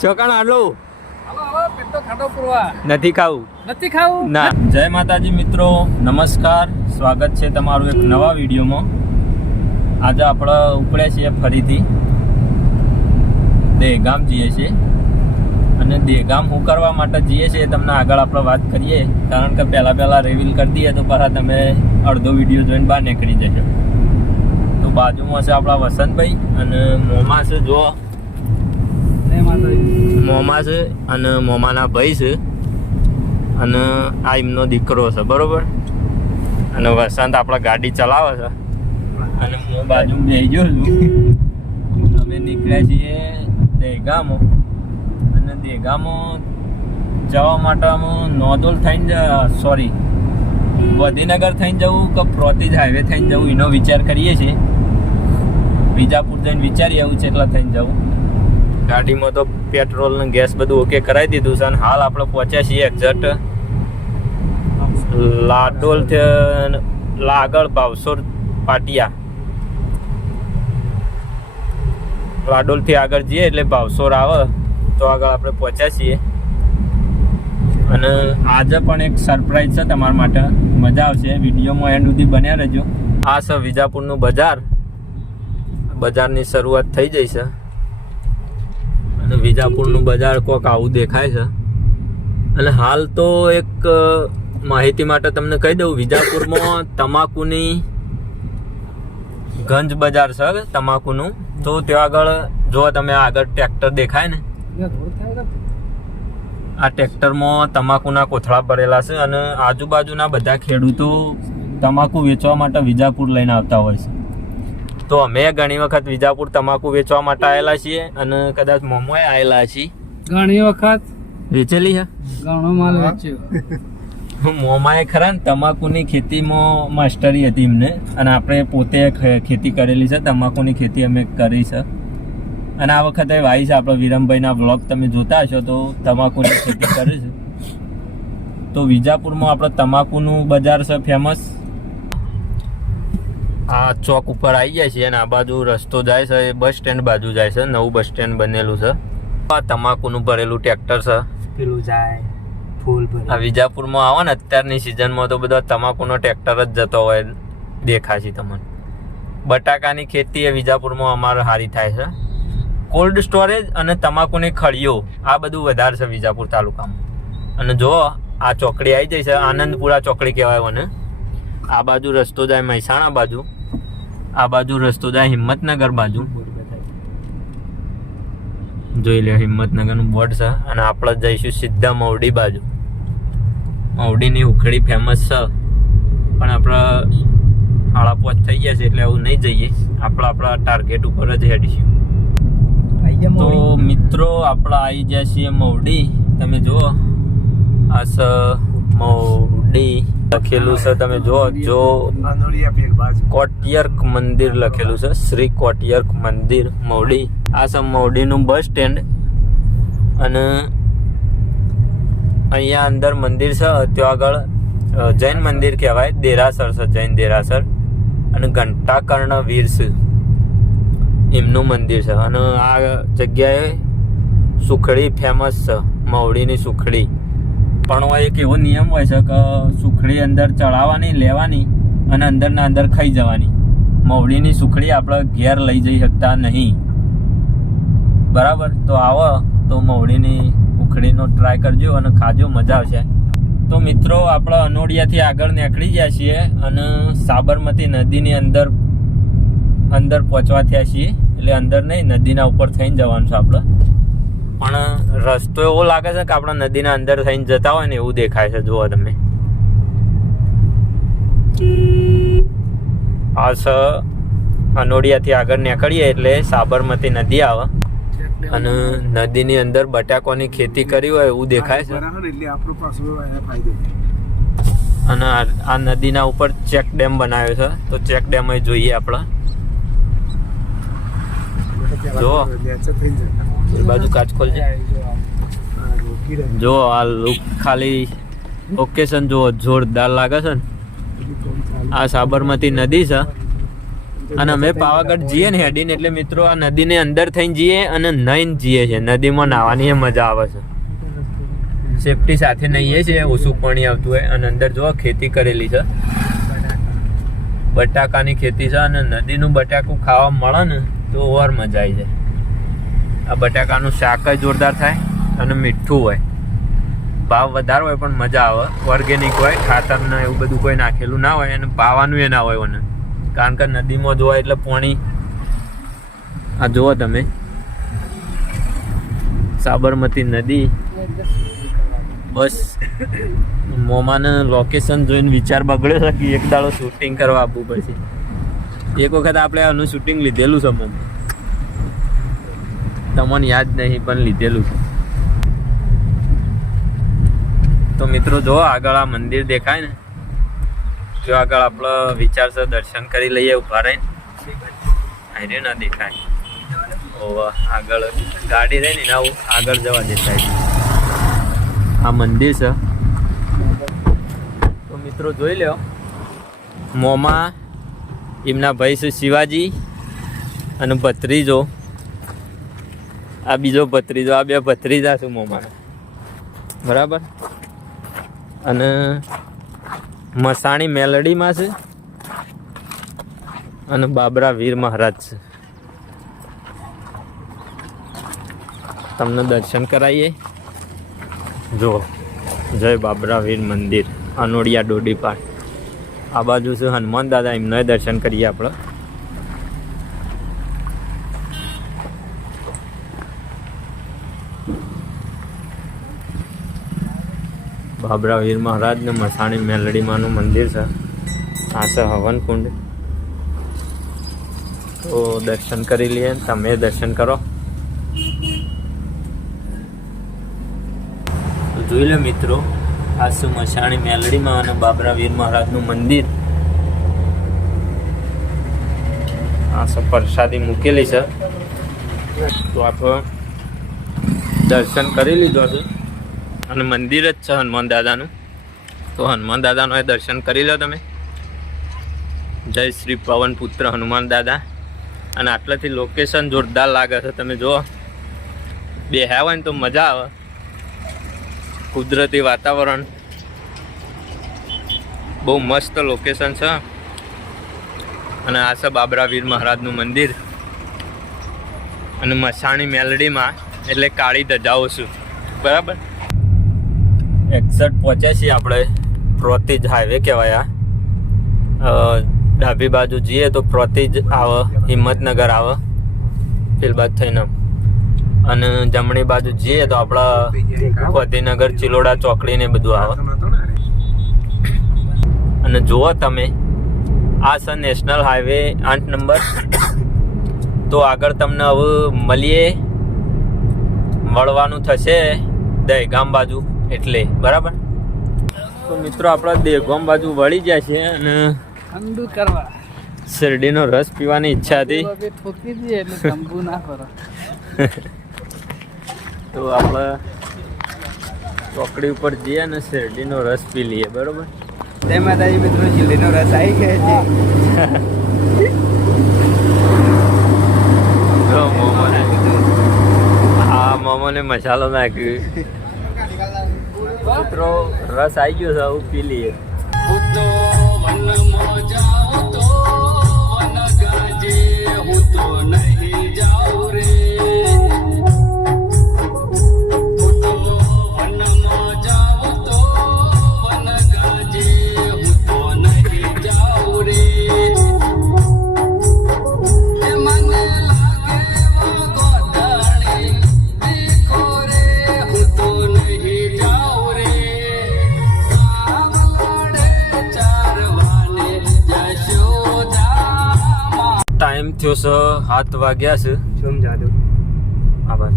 ચોકણ આટલું? હાલો હાલો પેટનો ખાટો પૂરવા. નથી ખાવું? નથી ખાવું? ના. જય માતાજી મિત્રો નમસ્કાર. સ્વાગત છે તમારું એક નવા વિડીયોમાં. આજે આપણે ઉપડ્યા છીએ ફરીથી. દેગામ જઈએ છીએ. અને દેગામ હું કરવા માટે જઈએ છીએ તમને આગળ આપણે વાત કરીએ. કારણ કે પહેલાં પહેલાં રિવીલ કરી દઈએ તો પાછા તમે અડધો વીડિયો જોઈને બહાર નીકળી જશો તો બાજુમાં છે આપણા વસંતભાઈ અને મોમાં છે જો માતાજી. મોમા છે અને મોમાના ભાઈ છે. અને આ એમનો દીકરો છે, બરોબર? અને વસંત આપણા ગાડી ચલાવે છે. અને હું બાજુ બેસી ગયો છું. અમે નીકળ્યા છીએ દેગામો. અને દેગામો જવા માટે અમે નોંધોલ થઈને સોરી વધીનગર થઈને જવું કે પ્રોતિજ હાઈવે થઈને જવું, એનો વિચાર કરીએ છીએ. વિજાપુર જઈને વિચારીએ એવું છે એટલે થઈને જવું. ગાડીમાં તો પેટ્રોલ ને ગેસ બધું ઓકે કરાવી દીધું છે અને હાલ આપણે પહોંચ્યા છીએ એક્ઝેક્ટ લાડોલ લાગળ ભાવસોર પાટિયા. લાડોલથી આગળ જઈએ એટલે ભાવસોર આવે તો આગળ આપણે પહોંચ્યા છીએ. અને આજે પણ એક સરપ્રાઈઝ છે તમારા માટે. મજા આવશે. વિડીયોમાં એન્ડ સુધી બન્યા રહેજો. આ છે વિજાપુરનું બજાર. બજારની શરૂઆત થઈ જઈ છે. અને વિજાપુરનું બજાર કોક આવું દેખાય છે. અને હાલ તો એક માહિતી માટે તમને કહી દઉં, વિજાપુરમાં તમાકુની ગંજ બજાર છે, તમાકુનું. તો ત્યાં આગળ જો તમે આગળ ટ્રેક્ટર દેખાય ને, આ ટ્રેક્ટરમાં તમાકુના કોથળા ભરેલા છે અને આજુબાજુના બધા ખેડૂતો તમાકુ વેચવા માટે વિજાપુર લઈને આવતા હોય છે. તો અમે ઘણી વખત વિજાપુર તમાકુ વેચવા માટે આવેલા છીએ અને કદાચ મોમોએ આવેલા છીએ. ઘણી વખત? વેચેલી છે ઘણો માલ વેચ્યો. મોમાએ ખરા ને તમાકુની ખેતીમાં માસ્ટરી હતી એમને અને આપણે પોતે ખ- ખેતી કરેલી છે તમાકુની ખેતી અમે કરી છે. અને આ વખતે વાઈ છે આપણો વિરમભાઈના બ્લોગ તમે જોતા હશો તો તમાકુની ખેતી કરે છે. તો વિજાપુરમાં આપણે તમાકુનું બજાર છે ફેમસ આ ચોક ઉપર આવી જાય છે અને આ બાજુ રસ્તો જાય છે એ બસ સ્ટેન્ડ બાજુ જાય છે નવું બસ સ્ટેન્ડ બનેલું છે. આ તમાકુનું ભરેલું ટ્રેક્ટર છે. પેલું જાય ફૂલ આ વિજાપુરમાં આવો ને અત્યારની સિઝનમાં તો બધા તમાકુનો ટ્રેક્ટર જ જતો હોય દેખાશે તમને. બટાકાની ખેતી એ વિજાપુરમાં અમારે સારી થાય છે. કોલ્ડ સ્ટોરેજ અને તમાકુની ખળીઓ આ બધું વધારે છે વિજાપુર તાલુકામાં. અને જો આ ચોકડી આવી જાય છે આનંદપુરા ચોકડી કહેવાય મને. આ બાજુ રસ્તો જાય મહેસાણા બાજુ. આ બાજુ રસ્તો જાય હિંમતનગર બાજુ. જોઈ લે હિંમતનગરનું બોર્ડ છે અને આપણે જઈશું સીધા મવડી બાજુ. મવડીની ઉખડી ફેમસ છે. પણ આપણે પોચ થઈ ગયા છે એટલે આવું નહીં જઈએ. આપણે આપણા ટાર્ગેટ ઉપર જ હેડીશું તો મિત્રો આપણે આવી ગયા છીએ મવડી. તમે જુઓ આ સ મવડી લખેલું છે તમે જુઓ જો કોટિયર્ક મંદિર લખેલું છે શ્રી કોટિયર્ક મંદિર મોડી. આ છે મવડીનું બસ સ્ટેન્ડ. અને અહીંયા અંદર મંદિર છે ત્યાં આગળ જૈન મંદિર કહેવાય દેરાસર છે જૈન દેરાસર. અને ઘંટાકર્ણ વીર છે એમનું મંદિર છે. અને આ જગ્યાએ સુખડી ફેમસ છે મવડીની સુખડી. પણ એક એવો નિયમ હોય છે કે સુખડી અંદર ચડાવવાની, લેવાની અને અંદરના અંદર ખાઈ જવાની. મવડીની સુખડી આપણે ઘેર લઈ જઈ શકતા નહીં. બરાબર? તો આવો, તો મવડીની ઉખડીનો ટ્રાય કરજો અને ખાજો, મજા આવશે. તો મિત્રો, આપણે અનોડિયાથી આગળ નીકળી ગયા છીએ અને સાબરમતી નદીની અંદર અંદર પહોંચવા થયા છીએ. એટલે અંદર નહીં, નદીના ઉપર થઈને જવાનું છે આપણે. પણ રસ્તો એવો લાગે છે કે આપણે નદીના અંદર થઈને જતા હોય ને એવું દેખાય છે જુઓ તમે. આ સ અનોડિયાથી આગળ નીકળીએ એટલે સાબરમતી નદી આવે. અને નદીની અંદર બટાકોની ખેતી કરી હોય એવું દેખાય છે. અને આ- નદીના ઉપર ચેક ડેમ બનાવ્યો છે તો ચેક ડેમ જોઈએ આપણે. જો. બાજુ કાચ ખોલજે. જો, આ લુક ખાલી લોકેશન જો જોરદાર લાગે છે ને. આ સાબરમતી નદી છે. અને અમે પાવાગઢ જઈએ ને હેડીને, એટલે મિત્રો આ નદીને અંદર થઈને જઈએ અને નહીં જઈએ છે નદીમાં નાહવાની મજા આવે છે. સેફટી સાથે નહીએ છીએ, ઓછું પાણી આવતું હોય. અને અંદર જો ખેતી કરેલી છે. બટાકાની ખેતી છે અને નદીનું બટાકું ખાવા મળે ને, તો ઓર મજા આવી જાય. આ બટાકાનું શાક જ જોરદાર થાય અને મીઠું હોય. ભાવ વધારે હોય પણ મજા આવે. ઓર્ગેનિક હોય ખાતરને એવું બધું કોઈ નાખેલું ના હોય અને પાવાનું એ ના હોય મને. કારણ કે નદીમાં જોવા એટલે પાણી આ જુઓ તમે. સાબરમતી નદી. બસ. મોમાને લોકેશન જોઈને વિચાર બગડ્યો કે એક દાડો શૂટિંગ કરવા આપવું પડશે એક વખત આપણે આનું શૂટિંગ લીધેલું છે મોમ. તમને યાદ નહીં, પણ લીધેલું છે. તો મિત્રો જો આગળ આ મંદિર દેખાય ને, જો આગળ આપણો વિચાર છે દર્શન કરી લઈએ ઊભા રહીને. હાઈરે ના દેખાય. ઓવા, આગળ ગાડી રહી ને એના આગળ જવા દેખાય. આ મંદિર છે. તો મિત્રો જોઈ લો મોમાં, એમના ભાઈ છે શિવાજી અને ભત્રીજો. આ બીજો ભત્રીજો, આ બે ભત્રીજા છું મોમાના બરાબર? અને મસાણી મેલડીમાં છે અને બાબરા વીર મહારાજ છે. તમને દર્શન કરાવીએ? જો, જય બાબરા વીર મંદિર અનોડિયા ડોડીપાડ. આ બાજુ છે હનુમાન દાદા, એમને દર્શન કરીએ આપણે. બાબરા વીર મહારાજ ને મસાણી મેલડીમાંનું મંદિર છે. આ છે હવન કુંડ તો દર્શન કરી લઈએ, તમે દર્શન કરો. જોઈ લે મિત્રો, આ શું મસાણી મેલડીમાં અને બાબરા વીર મહારાજનું મંદિર. આ છે પ્રસાદી મૂકેલી છે. તો આપણે દર્શન કરી લીધો છે. અને મંદિર જ છે હનુમાન દાદાનું. તો હનુમાન દાદાનું એ દર્શન કરી લો તમે. જય શ્રી પવન પુત્ર હનુમાન દાદા. અને આટલાથી લોકેશન જોરદાર લાગે છે. તમે જુઓ. બેહ્યા હોય ને તો મજા આવે. કુદરતી વાતાવરણ. બહુ મસ્ત લોકેશન છે. અને આ છે બાબરા વીર મહારાજનું મંદિર. અને મસાણી મેલડીમાં એટલે કાળી ધજાઓ છું. બરાબર? એક્ઝેક્ટ પહોંચ્યા છીએ આપણે. પ્રોતિજ હાઈવે કહેવાય આ. ડાબી બાજુ જઈએ તો પ્રોતિજ આવે, હિંમતનગર આવે. ફિલબાદ થઈને અને જમણી બાજુ જઈએ તો આપણા ગાંધીનગર ચિલોડા, ચોકડી ને બધું આવે. અને જુઓ તમે, આ છે નેશનલ હાઈવે આઠ નંબર. તો આગળ તમને હવે મળીએ. મળવાનું થશે દહેગામ બાજુ. એટલે બરાબર? તો મિત્રો આપણા દેગોમ બાજુ વળી જાય છે અને ઠંડુ કરવા. શેરડીનો રસ પીવાની ઈચ્છા હતી. ઠોકી દઈએ એટલે તંબુ ના કરો. તો આપણે ચોકડી ઉપર જઈએ અને શેરડીનો રસ પી લઈએ બરોબર? જય માતાજી મિત્રો શીલીનો રસ આવી ગયો છે. હા મોમોને મસાલો નાખ્યો. મિત્રો રસ આવી ગયો છે આવું પી લઈએ. વાગ્યા છે. શું જાદુ આભાર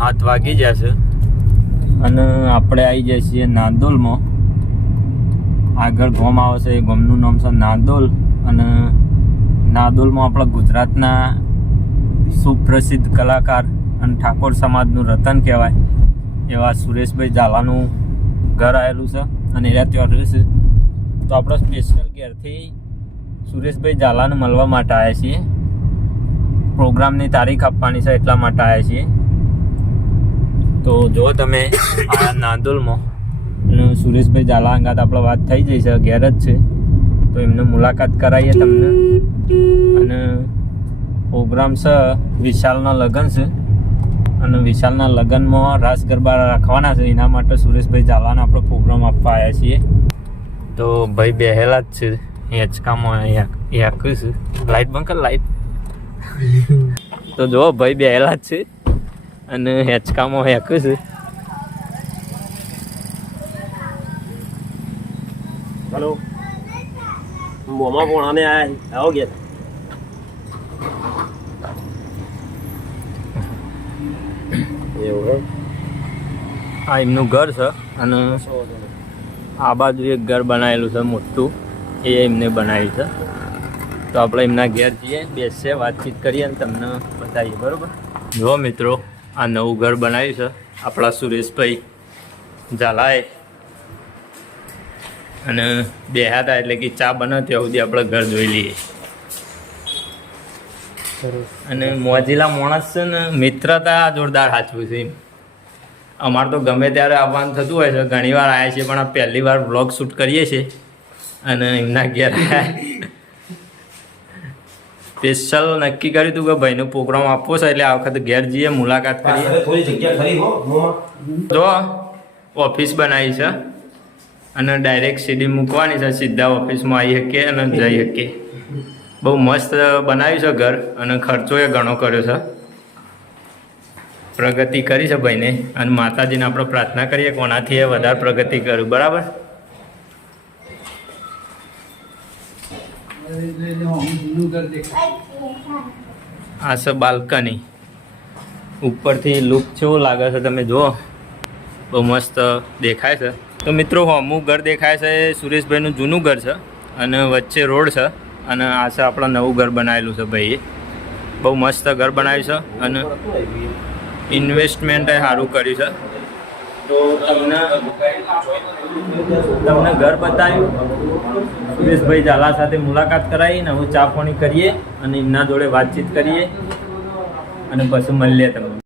હાથ વાગી જશે અને આપણે આવી જઈએ છીએ નાંદોલમાં. આગળ ગોમ આવે છે એ ગોમનું નામ છે નાંદોલ. અને નાંદોલમાં આપણા ગુજરાતના સુપ્રસિદ્ધ કલાકાર અને ઠાકોર સમાજનું રતન કહેવાય. એવા સુરેશભાઈ ઝાલાનું ઘર આવેલું છે અને એના ત્યાં રહેશે તો આપણે સ્પેશિયલ ઘેરથી સુરેશભાઈ ઝાલાને મળવા માટે આવ્યા છીએ. પ્રોગ્રામની તારીખ આપવાની છે એટલા માટે આવ્યા છીએ. તો જો તમે આ નાંદોલમાં સુરેશભાઈ ઝાલા અંગાત આપણે વાત થઈ જઈ છે, ઘેર જ છે. તો એમને મુલાકાત કરાવીએ તમને. અને પ્રોગ્રામ છે વિશાલના લગ્ન છે. અને વિશાલના લગ્નમાં રાસ ગરબા રાખવાના છે. એના માટે સુરેશભાઈ ઝાલાને આપણે પ્રોગ્રામ આપવા આવ્યા છીએ. તો ભાઈ બેહેલા જ છે. હેચકામાં યાક છે. લાઇટ બંધ કર લાઇટ તો જો ભાઈ બેહેલા જ છે અને હેચકામાં હેક છે. હલો. મોમાં પોણાને આયા આવો ગયા એવું આ એમનું ઘર છે અને આ બાજુ એક ઘર બનાવેલું છે મોટું. એ એમને બનાવ્યું છે. તો આપણે એમના ઘેર જઈએ, બેસીએ, વાતચીત કરીએ અને તમને બતાવીએ, બરાબર? જુઓ મિત્રો, આ નવું ઘર બનાવ્યું છે, આપણા સુરેશભાઈ ઝાલાએ. અને બેહાતા હતા એટલે કે ચા બનાવ ત્યાં સુધી આપણે ઘર જોઈ લઈએ. અને મોજીલા માણસ છે ને, મિત્રતા જોરદાર સાચવું છે અમારે તો ગમે ત્યારે આવવાનું થતું હોય છે ઘણી વાર આવ્યા છીએ, પણ પહેલી વાર વ્લોગ શૂટ કરીએ છીએ. અને એમના ઘેર સ્પેશિયલ નક્કી કર્યું હતું કે ભાઈનો પ્રોગ્રામ આપવો છે એટલે આ વખતે ઘેર જઈએ મુલાકાત કરીએ. થોડી જગ્યા ખરી હો જો ઓફિસ બનાવી છે અને ડાયરેક્ટ સીડી મૂકવાની છે સીધા ઓફિસમાં આવી શકીએ અને જઈ શકીએ. બહુ મસ્ત બનાવ્યું છે ઘર અને ખર્ચો એ ઘણો કર્યો છે. પ્રગતિ કરી છે ભાઈને અને માતાજીને આપણે પ્રાર્થના કરીએ કોનાથી એ વધારે પ્રગતિ કરું બરાબર? આ છે બાલ્કની. ઉપરથી લુક કેવો લાગે છે તમે જુઓ. બહુ મસ્ત દેખાય છે. તો મિત્રો, અમુક ઘર દેખાય છે એ સુરેશભાઈનું જૂનું ઘર છે અને વચ્ચે રોડ છે અને આ છે આપણા નવું ઘર બનાવેલું છે ભાઈએ. બહુ મસ્ત ઘર બનાવ્યું છે અને ઇન્વેસ્ટમેન્ટ સારું કર્યું છે. તો તમને તમને ઘર બતાવ્યું. સુરેશભાઈ ઝાલા સાથે મુલાકાત કરાવીને હું ચા પાણી કરીએ અને એમના જોડે વાતચીત કરીએ અને પછી મળીએ તમને.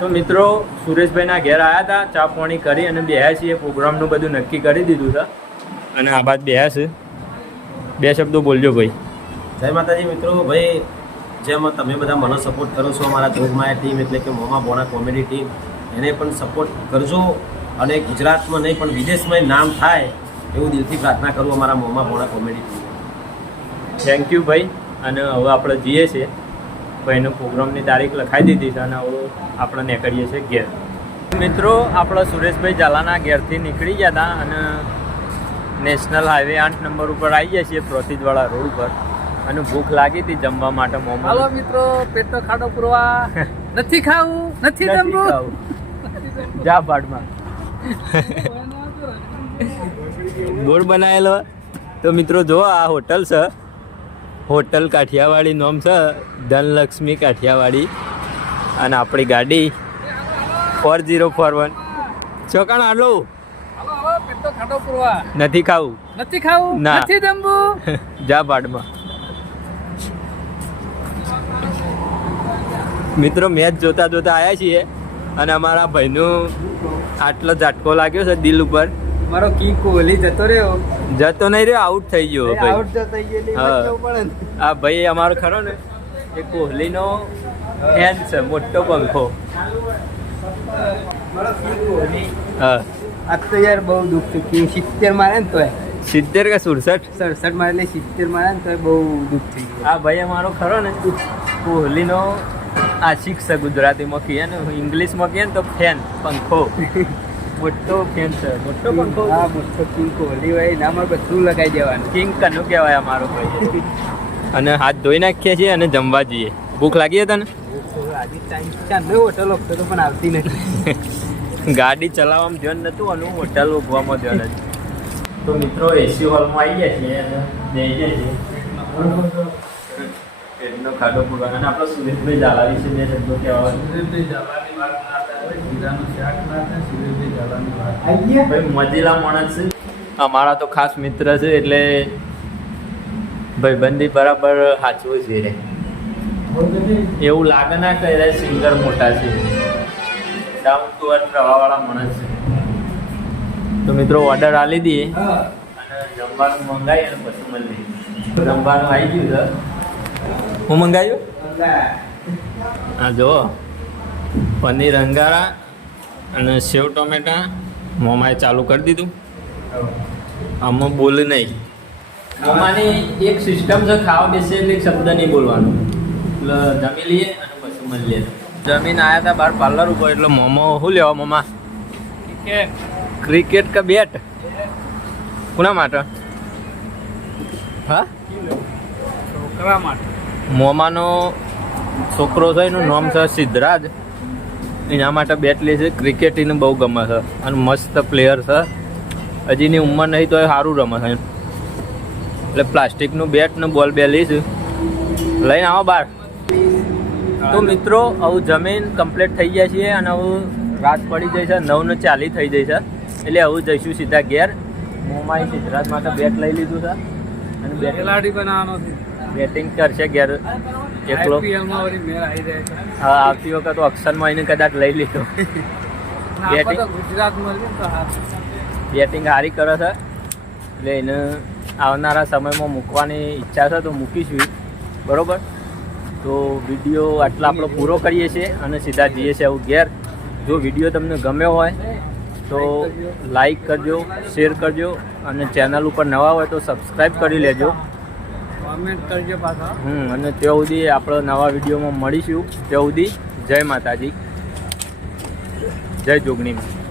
તો મિત્રો, સુરેશભાઈના ઘેર આવ્યા હતા, ચા પાણી કરી અને બેહ્યા છીએ. પ્રોગ્રામનું બધું નક્કી કરી દીધું છે. અને આ બાદ બેહ્યા છે. બે શબ્દો બોલજો ભાઈ. જય માતાજી મિત્રો, ભાઈ, જેમ તમે બધા મને સપોર્ટ કરો છો, અમારા જોગમાયા ટીમ એટલે કે મોમા બોણા કોમેડી ટીમ એને પણ સપોર્ટ કરજો અને ગુજરાતમાં નહીં પણ વિદેશમાં નામ થાય એવું દિલથી પ્રાર્થના કરું અમારા મોમા બોણા કોમેડી થેન્ક યુ ભાઈ. અને હવે આપણે જઈએ છીએ. ભાઈનો પ્રોગ્રામની તારીખ લખાઈ દીધી છે અને હવે આપણે નીકળીએ છીએ ઘેર. મિત્રો આપણે સુરેશભાઈ ઝાલાના ઘેરથી નીકળી ગયા હતા અને નેશનલ હાઈવે આઠ નંબર ઉપર આવી ગયા છીએ પ્રોસીજવાળા રોડ ઉપર. અને ભૂખ લાગી હતી જમવા માટે હાલો મોમો મિત્રો પેટનો ખાડો પૂરવા. નથી ખાવું નથી જમવું. જા ભાડમાં બોર્ડ બનાવેલો. તો મિત્રો જો આ હોટલ છે. હોટલ કાઠિયાવાડી નોમ છે. ધનલક્ષ્મી કાઠિયાવાડી. અને આપણી ગાડી ફોર ઝીરો ફોર વન ચોકાણ આલો હાલો નથી ખાવું? નથી ખાવું? ના. નથી જમવું? જા પાડમાં મિત્રો મેચ જોતા જોતા આવ્યા છીએ. અને અમારા ભાઈનું આટલો ઝાટકો લાગ્યો છે દિલ ઉપર. મારો કી કોહલી જતો રહ્યો. જતો નહીં રહ્યો આઉટ થઈ ગયો ભાઈ. આઉટ થઈ ગયો. આ ભાઈ અમારો ખરો ને એ કોહલીનો ફેન છે મોટો પંખો. મારો કી કોહલી હા. આજ તો યાર બહુ દુઃખ થયું સિત્તેર મારે ને તોય. સિત્તેર કે સુડસઠ? સડસઠ મારે એટલે સિત્તેર મારે ને તોય બહુ દુઃખ થઈ ગયું. આ ભાઈ અમારો ખરો ને કોહલીનો આશિક શિક્ષક ગુજરાતીમાં કહીએ ને ઇંગ્લિશમાં કહીએ ને તો ફેન પંખો. મોટો ફેન છે મોટો પંખો. હા મોટો કિંગ કોહલી ભાઈ ના મારે બધું લગાઈ દેવાનું. કિંગ કનું કહેવાય અમારો ભાઈ. અને હાથ ધોઈ નાખીએ છીએ અને જમવા જઈએ. ભૂખ લાગી હતી ને આજે ટાઈમ ચાંદો તો પણ આવતી નથી. ગાડી ચલાવવામાં ધ્યાન નતું અને હોટલ ઉભવામાં ધ્યાન હતું તો મિત્રો એસી હોલમાં આવી ગયા છીએ અને જઈ જઈએ છીએ. પેટનો ખાડો પૂરવાનો અને આપણો સુરેશભાઈ ઝાલા વિશે બે શબ્દો કહેવા ભાઈ મજેલા માણસ છે. અમારા તો ખાસ મિત્ર છે એટલે ભાઈબંધી બરાબર સાચવું છે. એવું લાગે ના કે સિંગર મોટા છે. ડાઉન ટુ અર્થ પ્રવાહવાળા માણસ છે. તો મિત્રો ઓર્ડર આલી દઈએ. અને જમવાનું મંગાવી અને પછી મળીએ જમવાનું આવી ગયું છે. હું મંગાવ્યું હા જો પનીર અંગારા અને સેવ ટમેટા. મોમાએ ચાલુ કરી દીધું. આમાં બોલ નહીં. મોમાની એક સિસ્ટમ છે ખાવા બેસે એટલે એક શબ્દ નહીં બોલવાનો. એટલે જમી લઈએ અને પછી મળીએ જમીન આવ્યા હતા બાર પાર્લર ઉપર એટલે મોમો શું લેવા મોમા? ક્રિકેટ કે બેટ કોના માટે? હા? છોકરા માટે. મોમાનો છોકરો છે, એનું નામ છે સિદ્ધરાજ. એના માટે બેટ લે છે. ક્રિકેટ એને બહુ ગમે છે. અને મસ્ત પ્લેયર છે. હજીની ઉંમર નહીં તો એ સારું રમે છે. એટલે પ્લાસ્ટિકનું બેટ ને બોલ બે લઈશ લઈને આવો બાર. તો મિત્રો, આવું જમીન કમ્પ્લીટ થઈ જાય છે અને આવું રાત પડી જાય છે. નવ ને ચાલી થઈ જાય છે. એટલે હવે જઈશું સીધા ઘેર. મોમાં સિદ્ધરાજ માટે બેટ લઈ લીધું છે. અને બેટ બનાવવાનો છે. બેટિંગ કરશે ઘેર. એકલો. હા આવતી વખત તો અક્ષરમાં એને કદાચ લઈ લીધો. બેટિંગ બેટિંગ સારી કરે છે. એટલે એને આવનારા સમયમાં મૂકવાની ઈચ્છા છે તો મૂકીશું બરોબર? તો વીડિયો આટલા આપણો પૂરો કરીએ છીએ અને સીધા જઈએ છીએ આવું ઘેર. જો વીડિયો તમને ગમ્યો હોય તો લાઈક કરજો. શેર કરજો અને ચેનલ ઉપર નવા હોય તો સબસ્ક્રાઈબ કરી લેજો. કોમેન્ટ કરજો પાછા. હમ, અને ત્યાં સુધી આપણે નવા વિડીયોમાં મળીશું. ત્યાં સુધી જય માતાજી. જય જોગણીમાં